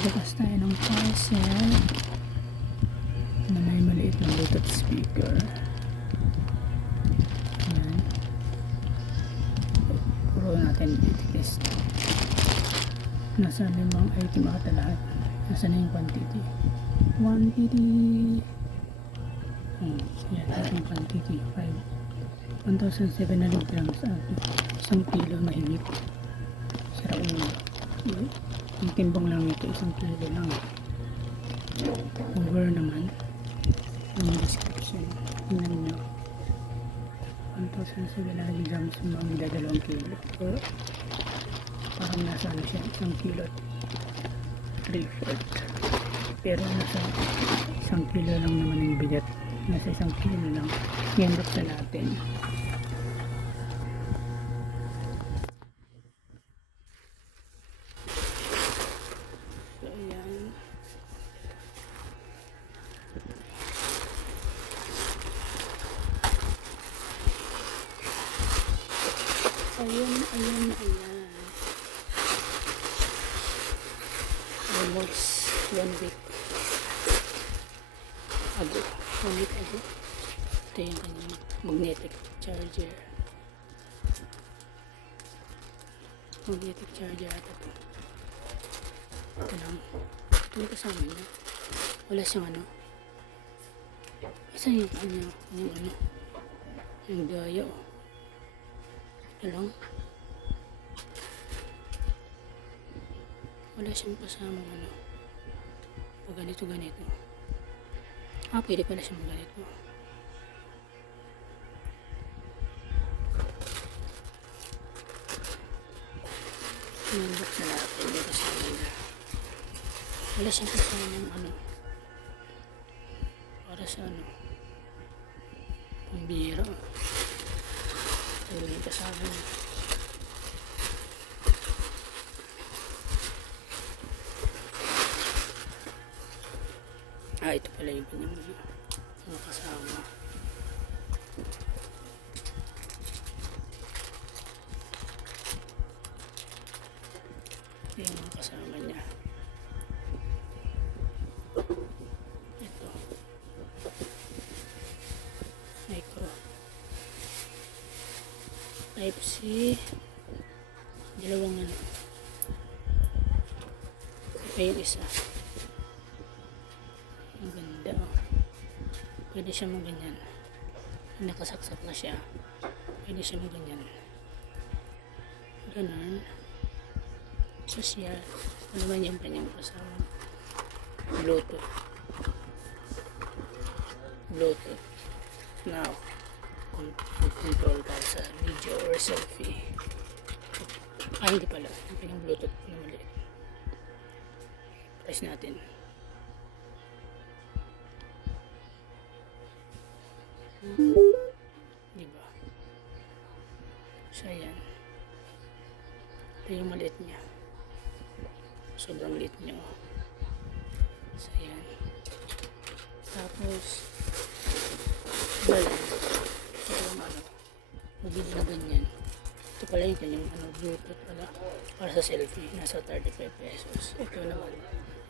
Magbubukas tayo ng parcel na may maliit na Bluetooth speaker. Ayan. Puro natin i-test. Nasa 5 item ata lahat. Nasa na yung quantity? Yan, yung quantity 1,700 grams at 1 kilo mahigit. Sarap ulo. Yung timbang lang ito, 1 kilo lang. Over naman yung description. Tingnan nyo, 1,700 grams mga 2 kilo. Or parang nasa ano siya, 1 kilo at 3/4. Pero nasa 1 kilo lang naman yung bigat. Nasa 1 kilo lang. Yan, buksan natin. So ayan. Ayan. Almost 1 week ago. 1 week ago. Ito yung kanyang magnetic charger. Magnetic charger ata po. Ito lang. Ito yung kasama niya. Wala siyang ano. Asan yung ano? Yung daya oh. Ito lang. Wala siyang kasamang ano. O ganito. Pwede pala siyang ganito. Pinunok na natin dito sa kanila. Wala siyang kasamang ano. Para sa ano. Pambira. Ito yung kasama niya. Ito pala yung kanyang mga kasama. Ito yung mga kasama niya. Ito. Micro. Type C. Dalawang ano. Ito yung isa. Ang ganda oh. Pwede siya mo ganyan. Nakasaksak na siya. Pwede siya mo ganyan. Ganun. Social. Ano man yung kanyang kasama? Bluetooth. Now, control para sa video or selfie. Hindi pala. Yung Bluetooth na maliit. Press natin. Diba? So ayan. Ito yung maliit niya. Sobrang liit niya. So ayan. Tapos wala. Ito yung ano. Magiging na ganyan. Ito pala yung kanyang ano, Bluetooth pala. Para sa selfie. Nasa 35 pesos. Ito naman.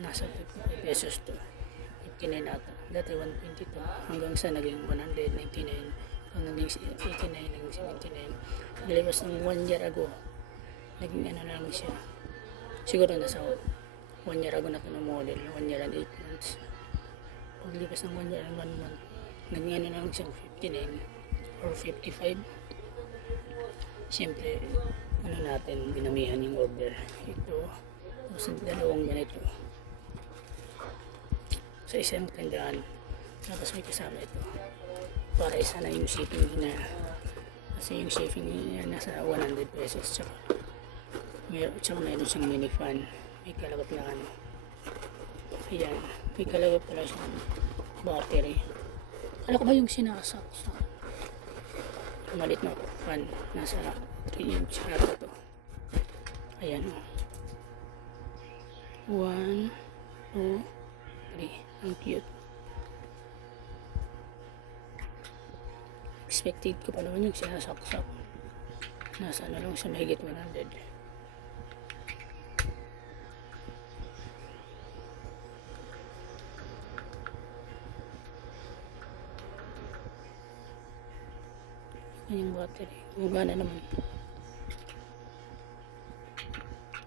Nasa 55 pesos to. 59 ata. Dati 122 hanggang sa naging 199 hanggang naging 89 naging 79. Nilipas ng 1 year ago naging ano lang siya, siguro nasa 1 year ago na ito ng model, 1 year and 8 months. Paglipas ng 1 year and 1 month naging ano lang siya 59 or 55. Siyempre ano natin, binamihan yung order ito. Tapos dalawang ganito sa isang tandaan. Tapos may kasama ito para isa na yung shipping niya, kasi yung shipping niya nasa 100 pesos. Tsaka mayroon siyang mini fan, may kalagap na ano. Ayan, may kalagap pala siyang battery. Alam ko ba yung sinasaksak malit na fan, nasa 3 inch yata to. Ayan o, 1, 2, 3. Ang cute. Expected ko pa naman yung sinasaksak. Nasa ano lang siya, mahigit 100. yung battery. Gumagana naman.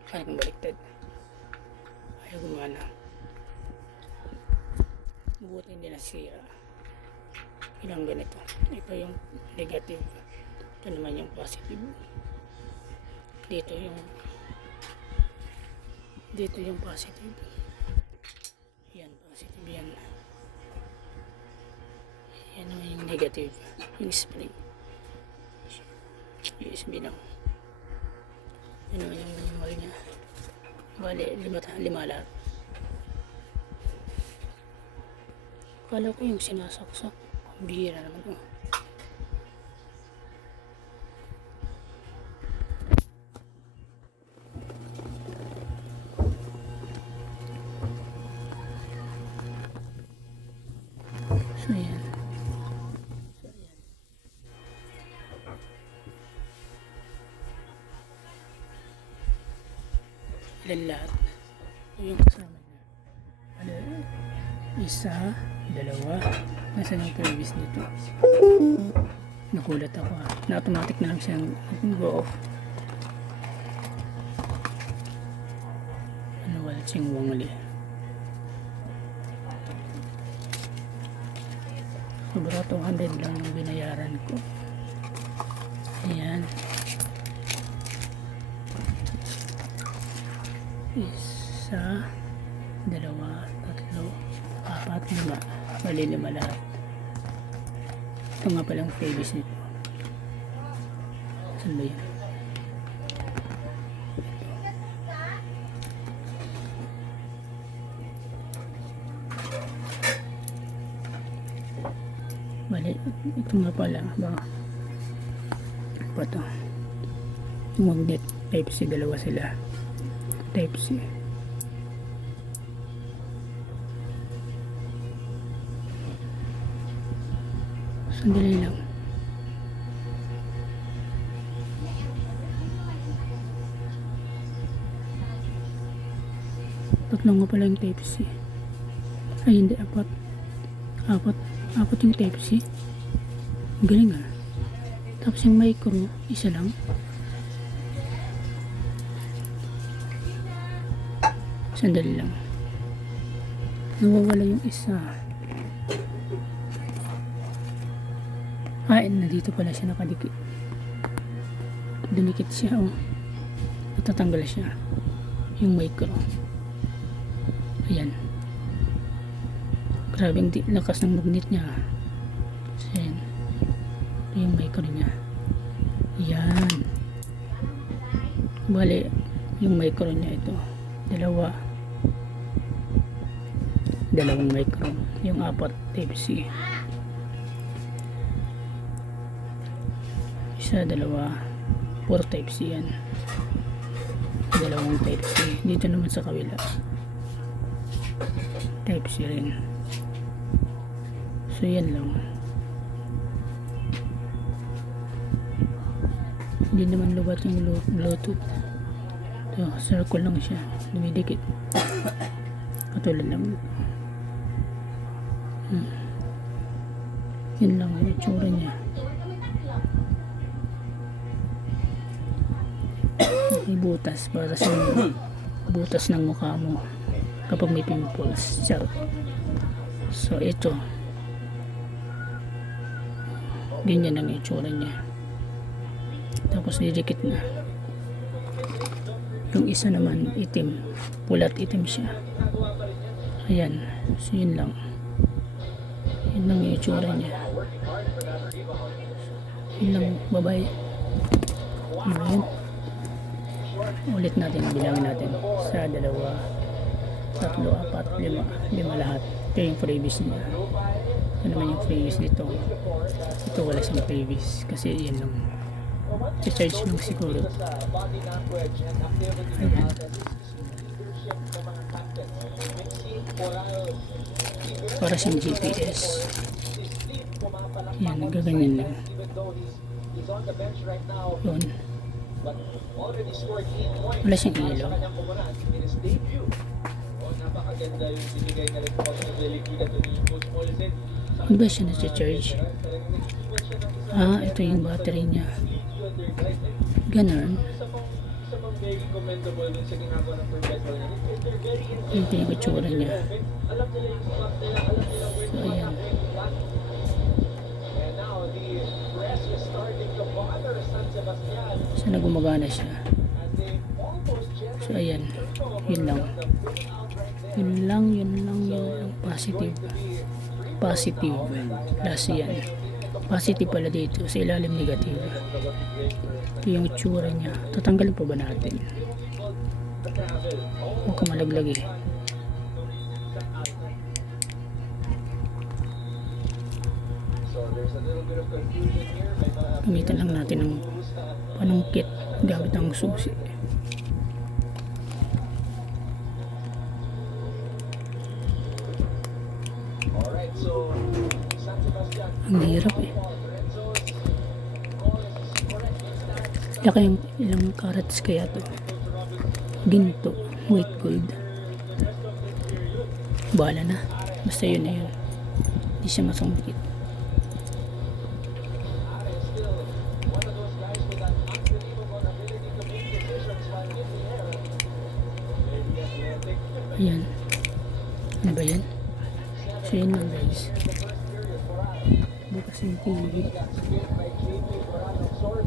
Parang baliktad. Ayaw gumana. Buti hindi nasira. Ilang ganito. Ito yung negative. Ito naman yung positive. Dito yung positive. Yan, positive yan. Yan naman yung negative. Yung spring. USB lang. Yan naman yung manual niya. Bali, lima lahat. Kala ko yung sinasaksak. Ang bihira naman to. So yan. Ilan lahat. Ito yung kasama niya. Ano? Isa, dalawa. Nasaan yung previous nito? Nakulat ako ha. Na-automatic na lang siyang go off. Ano wala siyang wangli. Sobra 200 lang yung binayaran ko. Ayan. Isa, dalawa, tatlo, apat, lima. Bali lima lahat. Ito nga palang previous nito. Saan ba yan? Bali, ito nga pala. Baka pa ito. Magnet type C, dalawa sila. Type C. Sandali lang. Tatlo nga pala yung type C. Ay hindi, apat. Apat yung type C. Galing ah. Tapos yung micro, isa lang. Sandali lang. Nawawala yung isa. Nandito pala siya nakadikit. Dinikit siya, oh. Natatanggal siya. Yung micro. Ayan. Grabe ang lakas ng magnet niya. Ayan. Ito yung micro niya. Ayan. Bali, yung micro niya ito. Dalawang micro. Yung apat type C. Isa, dalawa. Puro type C yan. Dalawang type C. Dito naman sa kabila. Type C rin. So yan lang. Hindi naman lubat yung Bluetooth. So, circle lang siya. Dumidikit. Katulad lang. Yun lang ang itsura niya. May butas para sa butas ng mukha mo kapag may pimples. Charot. So ito, ganyan ang itsura niya. Tapos didikit na. Yung isa naman itim, pulat itim siya. Ayan. So yun lang. Yun lang yung itsura niya. Yun lang, bye-bye. Ayan. Ulit natin, bilangin natin. Sa dalawa, tatlo, apat, lima lahat. Ito yung previous niya. Ito naman yung previous nito. Ito wala siyang previous kasi yan lang. I-charge lang siguro. Ayan. Para siyang GPS. Yan, nagaganyan lang. Yun. Wala siyang ilaw. Hindi ba siya nasa-charge? Ah, ito yung battery niya. Ganun. Ito yung itsura niya. So, ayan. Sana gumagana siya. So, ayan. Yun lang. Yun lang. Positive. Positive. Last yan. Positive pala dito. Sa ilalim negative. Ito yung itsura niya. Tatanggalin pa ba natin? Huwag ka malaglag eh. Gamitan lang natin ng panungkit gamit ang susi. Ang hirap eh. Ilang carats kaya to? Ginto, white gold. Bahala na. Basta yun na yun. Hindi siya masungkit. Ayan. Ano ba yan? So yun lang guys. Bukas yung TV.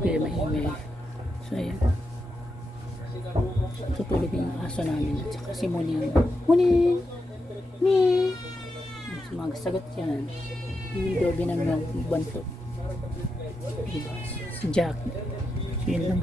Kaya maingay. So ayan. Tutulog yung aso namin. At saka si Muning. Muning! Muning! Sumasagot yan. Yung dobi ng banto. Diba? Si Jack. So yun lang.